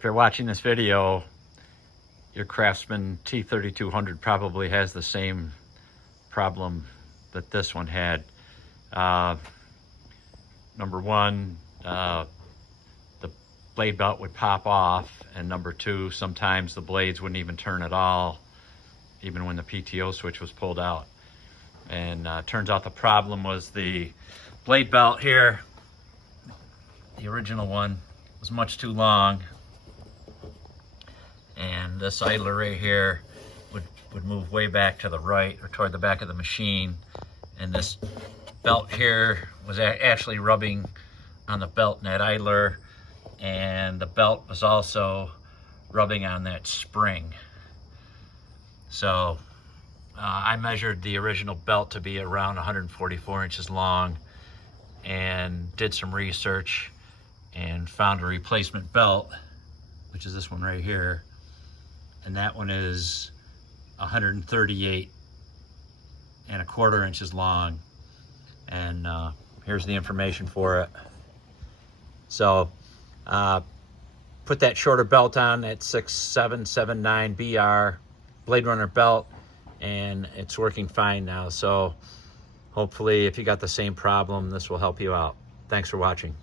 if you're watching this video, your Craftsman T3200 probably has the same problem that this one had. Number one, the blade belt would pop off, and number two, sometimes the blades wouldn't even turn at all, even when the PTO switch was pulled out. And turns out the problem was the blade belt here. The original one was much too long, and this idler right here would move way back to the right or toward the back of the machine, and this belt here was actually rubbing on the belt in that idler, and the belt was also rubbing on that spring. So I measured the original belt to be around 144 inches long and did some research and found a replacement belt, which is this one right here, and that one is 138 and a quarter inches long. And here's the information for it. So put that shorter belt on at 6779 BR Blade Runner belt, and it's working fine now. So hopefully if you got the same problem, this will help you out. Thanks for watching.